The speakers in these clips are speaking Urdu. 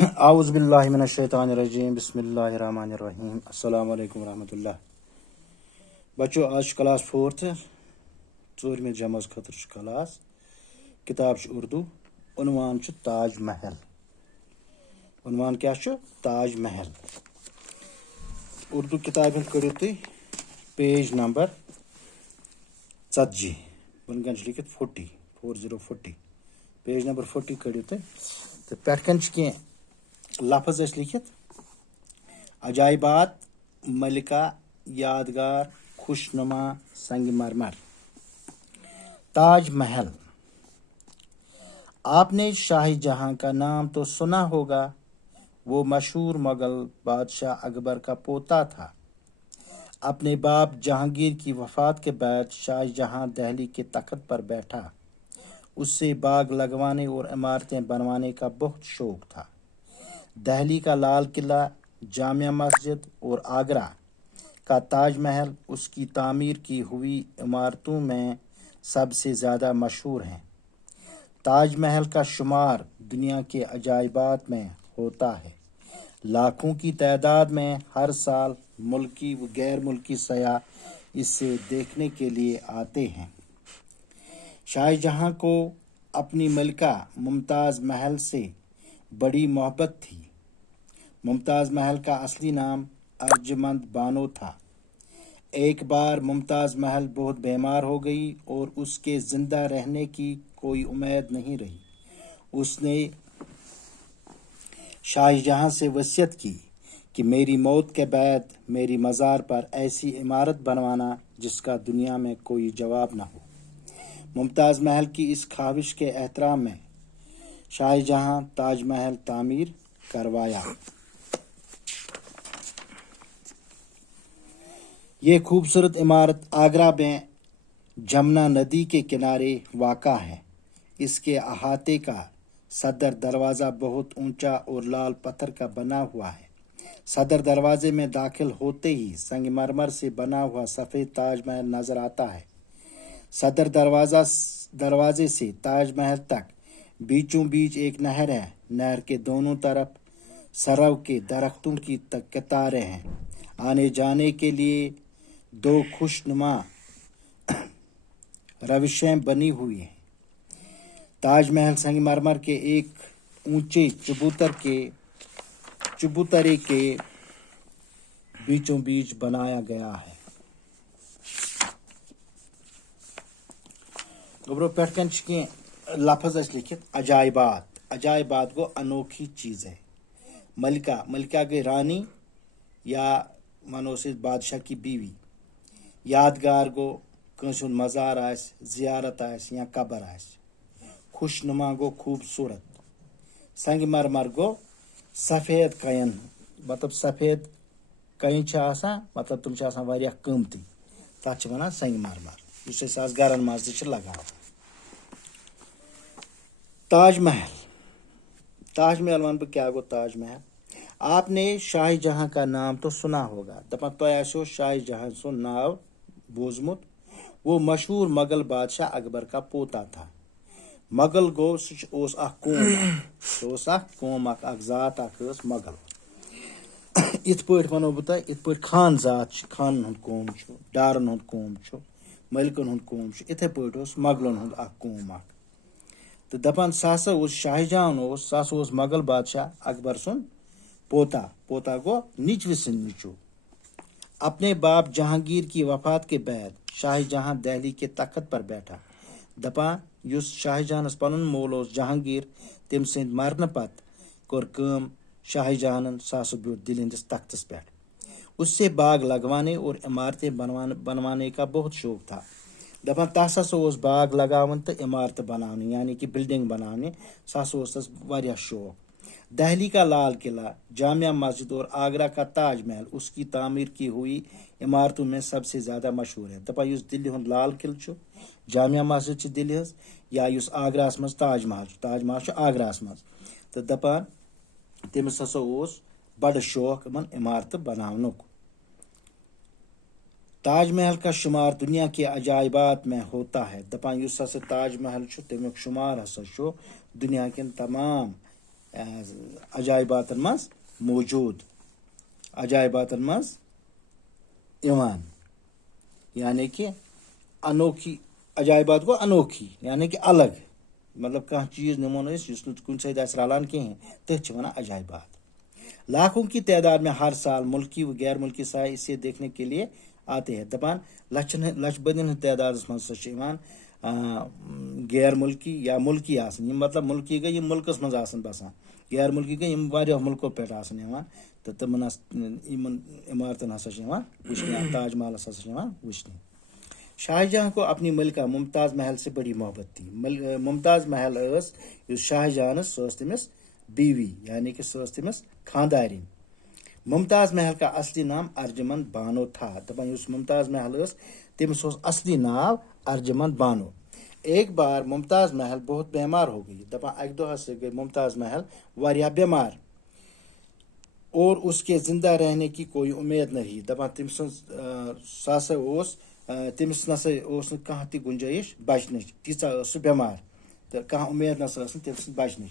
اعوذ باللہ من الشیطان الرجیم بسم اللہ الرحمن الرحیم السلام علیکم ورحمۃ اللہ. بچو آج کلاس 4 ژوٗرمہِ جمٲژ خٲطرٕ چھُ کلاس. کِتاب چھِ اردوٗ. عنوان چھُ تاج محل. عنوان کیٛاہ چھُ؟ تاج محل. اردوٗ کِتابہِ ہُنٛد کٔڑِو تُہۍ پیج نمبر 40. بۄنہٕ کَنۍ چھُ لیٖکھِتھ 40 پیج نمبر 40 کٔڑِو تُہۍ. تہٕ پٮ۪ٹھ کَنۍ چھِ کینٛہہ لفظ ٲسۍ لیٖکھِتھ: عجائبات، ملکہ، یادگار، خوش نما، سنگ مرمر. تاج محل. آپ نے شاہ جہاں کا نام تو سنا ہوگا. وہ مشہور مغل بادشاہ اکبر کا پوتا تھا. اپنے باپ جہانگیر کی وفات کے بعد شاہ جہاں دہلی کے تخت پر بیٹھا. اس سے باغ لگوانے اور عمارتیں بنوانے کا بہت شوق تھا. دہلی کا لال قلعہ، جامع مسجد اور آگرہ کا تاج محل اس کی تعمیر کی ہوئی عمارتوں میں سب سے زیادہ مشہور ہیں. تاج محل کا شمار دنیا کے عجائبات میں ہوتا ہے. لاکھوں کی تعداد میں ہر سال ملکی و غیر ملکی سیاح اس سے دیکھنے کے لیے آتے ہیں. شاہ جہاں کو اپنی ملکہ ممتاز محل سے بڑی محبت تھی. ممتاز محل کا اصلی نام ارجمند بانو تھا. ایک بار ممتاز محل بہت بیمار ہو گئی اور اس کے زندہ رہنے کی کوئی امید نہیں رہی. اس نے شاہ جہاں سے وصیت کی کہ میری موت کے بعد میری مزار پر ایسی عمارت بنوانا جس کا دنیا میں کوئی جواب نہ ہو. ممتاز محل کی اس خواہش کے احترام میں شاہ جہاں تاج محل تعمیر کروایا. یہ خوبصورت عمارت آگرہ میں جمنا ندی کے کنارے واقع ہے. اس کے احاطے کا صدر دروازہ بہت اونچا اور لال پتھر کا بنا ہوا ہے. صدر دروازے میں داخل ہوتے ہی سنگ مرمر سے بنا ہوا سفید تاج محل نظر آتا ہے. صدر دروازے سے تاج محل تک بیچوں بیچ ایک نہر ہے. نہر کے دونوں طرف سرو کے درختوں کی قطاریں ہیں. آنے جانے کے لیے دو خوش نما روشیں بنی ہوئی ہیں. تاج محل سنگ مرمر کے ایک اونچے چبوترے کے بیچوں بیچ بنایا گیا ہے. گبرو پٮ۪ٹھ کَنۍ چھِ کینٛہہ لفظ ٲسۍ لیٖکھِتھ: عجائبات. عجائبات گوٚو انوکھی چیزیں. ملکہ گٔے رانی یا وَنو أسۍ بادشاہ کی بیوی. یادگار گوٚو کٲنٛسہِ ہُنٛد مزار آسہِ، زیارت آسہِ یا قبر آسہِ. خوش نما گوٚو خوٗبصوٗرت. سنگ مرمر گوٚو سفید کَین. مطلب سفید کَنہِ چھِ آسان، مطلب تِم چھِ آسان واریاہ قۭمتی. تَتھ چھِ وَنان سنگ مرمر، یُس أسۍ آز گرن منٛز تہِ چھِ لگاوان. تاج محل. تاج محل وَنہٕ بہٕ کیٛاہ گوٚو تاج محل. آپ نے شاہ جہاں کا نام تو سنا ہوگا. دَپان تۄہہِ آسیو شاہ جہاں سُنٛد ناو بوٗزمُت. وہ مشہوٗر مغل بادشاہ اکبر کا پوتا تھا. مغل گوٚو سُہ اوس اکھ قوم اکھ ذات اکھ ٲس مغل. یِتھ پٲٹھۍ وَنو بہٕ تۄہہِ، یِتھ پٲٹھۍ خان ذات چھِ، خانن ہُنٛد قوم چھُ، ڈارن ہُنٛد قوم چھُ، مٔلکن ہُنٛد قوم چھُ، یِتھے پٲٹھۍ اوس مغلن ہُنٛد اکھ قوم اکھ. تہٕ دَپان سُہ ہسا اوس شاہ جہاں سُہ ہسا اوس مغل بادشاہ اکبر سُنٛد پوتا گوٚو نیچوِ سُنٛد نیچو. اپنے باپ جہانگیر کی وفات کے بعد شاہ جہاں دہلی کے تخت پر بیٹھا. دَپان یُس شاہ جہانس پنُن مول اوس جہانگیر، تٔمۍ سٕنٛدِ مرنہٕ پتہٕ کوٚر کٲم شاہ جہانن، سُہ ہسا بیوٗٹھ دِلہِ ہٕنٛدِس تختس پٮ۪ٹھ. اس سے باغ لگوانے اور عمارتیں بنوانے کا بہت شوق تھا. دَپان تس ہسا اوس باغ لگاوُن تہٕ عمارتہٕ بناونہِ، یعنی کہ بلڈنگ بناونہِ، سُہ ہسا اوس تس واریاہ شوق. دہلی کا لال قلعہ، جامع مسجد اور آگرہ کا تاج محل اس کی تعمیر کی ہوئی عمارتوں میں سب سے زیادہ مشہور ہے. دَپان یُس دِلہِ ہُنٛد لال قلعہ چھُ، جامع مسجد چھِ دِلہِ ہٕنٛز، یا یُس آگراہس منٛز تاج محل چھُ، تاج محل چھُ آگراہس منٛز. تہٕ دَپان تٔمِس ہسا اوس بڑٕ شوق یِمن عمارتہٕ بناونُک. تاج محل کا شمار دنیا کے عجائبات میں ہوتا ہے. دَپان یُس ہسا تاج محل چھُ، تمیُک شمار ہسا چھُ دنیا کٮ۪ن تمام عجائباتن مز موجود، عجائباتن مز ایوان، یعنی کہ انوکھی عجائبات گو انوکھی یعنی کہ الگ، مطلب کھانا چیز نمون اس کن سید آس رلان کہیں تتھ ونان عجائبات۔ لاکھوں کی تعداد میں ہر سال ملکی و غیر ملکی سیاح اسے دیکھنے کے لیے آتے ہیں۔ دپان لچھ بدین تعداد مز غیر ملکی یا ملکی آسن، مطلب ملکی گئی ملکس مز آسن بسان، غیر ملکی گئی واریاہ ملکوں پہ آسن یوان، تو تمن عمارتن ہسا وچھنے، تاج محلس ہسا وچھنے۔ شاہ جہاں کو اپنی ملکہ ممتاز محل سے بڑی محبت تھی۔ ممتاز محل اس شاہ جہاں سو تمس بیوی یعنی کہ سو تمس خاندارین۔ ممتاز محل کا اصلی نام ارجمند بانو تھا۔ دپان اس ممتاز محل اس تمس اصلی نام ارجمند بانو۔ ایک بار ممتاز محل بہت بیمار ہو گئی۔ دپان اک دہ ہسا گئی ممتاز محل واریاہ بیمار اور اس کے زندہ رہنے کی کوئی امید نہ رہی۔ دپان تم سا تمس نسا کھانا تہ گنجائش بچنچ، تیژہ سہ بیمار تو کھانا امید نسا تم سن بچنچ۔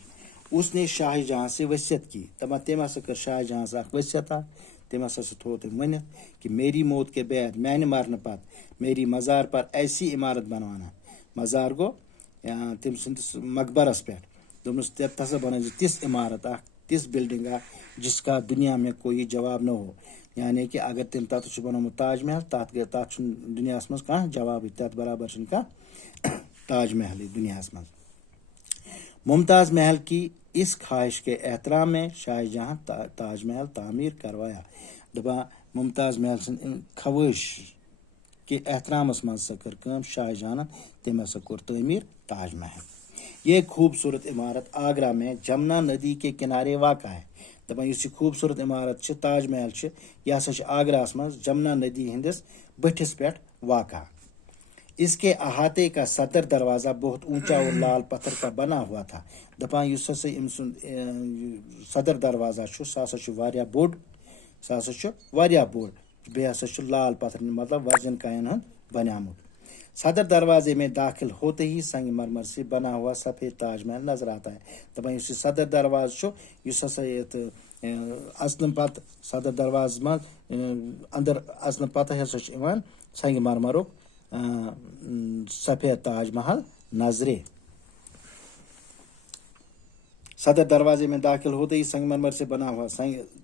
اس نے شاہ جہاں سے وصیت کی۔ دپان تم ہسا کر شاہ جہاں سے اخ وصیت، تم ہسا تھو تم ونتھ کہ میری موت کے بعد، میانہ مرنے پتہ میری مزار پر ایسی عمارت بنوانا، مزار گو تم سندس مقبرس پہ، دپس تت ہسا بنائی تس عمارت اخ، تس بلڈنگ اخ جس کا دنیا میں کوئی جواب نہ ہو، یعنی کہ اگر تم تت بنومت تاج محل، تت دنیا مز کھانا جواب، تت برابر کھانا تاج محل دنیا مز۔ ممتاز محل کی اس خواہش کے احترام میں شاہ جہاں تاج محل تعمیر کروایا۔ دپان ممتاز محل سن خواہش کے احترام مز سا کر کام شاہ جہاں، تم ہسا کور تعمیر تاج محل۔ یہ خوبصورت عمارت آگرہ میں جمنا ندی کے کنارے واقع ہے۔ دپان اس خوبصورت عمارت تاج محل یہ ہسا آگرہ مز جمنا ندی ہندس بٹھس پہ واقع۔ اس کے احاطے کا صدر دروازہ بہت اونچا اور لال پتھر کا بنا ہوا تھا۔ دپان اس ہسا صدر دروازہ سہ ہسا واریاہ بوڑ، سہ ہسا واریاہ بوڑ، بیٚیہِ ہسا لال پتھر مطلب وزن کائن ہند بنیامت۔ صدر دروازے میں داخل ہوتے ہی سنگ مرمر سے بنا ہوا سفید تاج محل نظر آتا ہے۔ دپان اس صدر دروازہ اس ہسا اژن پتہ صدر دروازہ مز اندر اژن پتہ ہسا سنگ مرمرک سفید تاج محل نظرے۔ صدر دروازے میں داخل ہوتے ہی سنگ مرمر سے بنا ہوا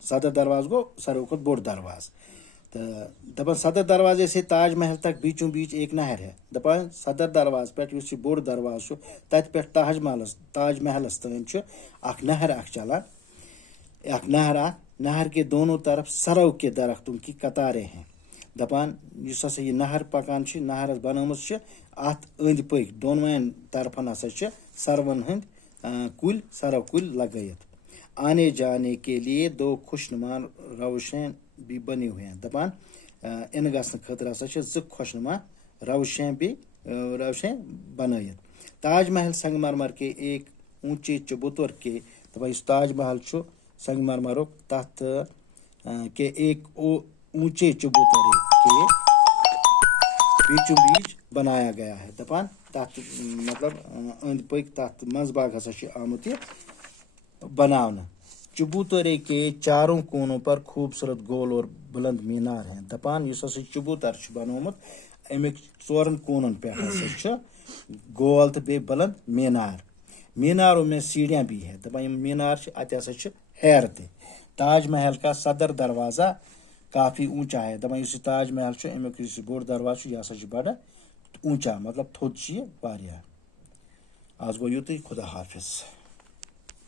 صدر دروازہ گو ساروی کھت بوڑ دروازہ۔ دپان صدر دروازے سے تاج محل تک بیچوں بیچ ایک نہر ہے۔ دپان صدر دروازہ پہ اس بوڑ دروازہ تت پہ تاج محلس تین اخ نہر اخ چلان، اخ نہر کے دونوں طرف سرو کے درختوں کی قطاریں ہیں۔ دپان اس ہسا یہ نہر پکان نہر بنٲمٕژ ات اند پک دونوین طرفن ہسا سرون ہند کل سرو کل لگائت۔ آنے جانے کے لیے دو خوشنما روشیں بھی بنے ہوئے ہیں۔ دپان ان گھن خاطر ہسا خوشنما روشیں بنائت۔ تاج محل سنگ مرمر کے ایک اونچے چبوتر کے، دپان اس تاج محل سنگ مرمرک تحت کے ایک اونچے چبوترے کے بیچوں بیچ بنایا گیا ہے۔ دپان تحت مطلب اند پک تحت مز باغ ہسا آمت یہ بنانا۔ چبوترے کے چاروں کونوں پر خوبصورت گول اور بلند مینار ہیں۔ دپان اس ہسا چبوتر بنومت امیک ژورن کونن پہ ہسا گول تو بے بلند مینار، میناروں میں سیڑھیاں بھی ہے۔ دپان مینار ات ہسا ہیر تہ۔ تاج محل کا صدر دروازہ کافی اونچا ہے۔ دپان اس تاج محل امیک بوڑ دروازہ یہ ہسا بڑا اونچا، مطلب تھوٚد یہ واریاہ۔ آز گو یُتُے، خدا حافظ۔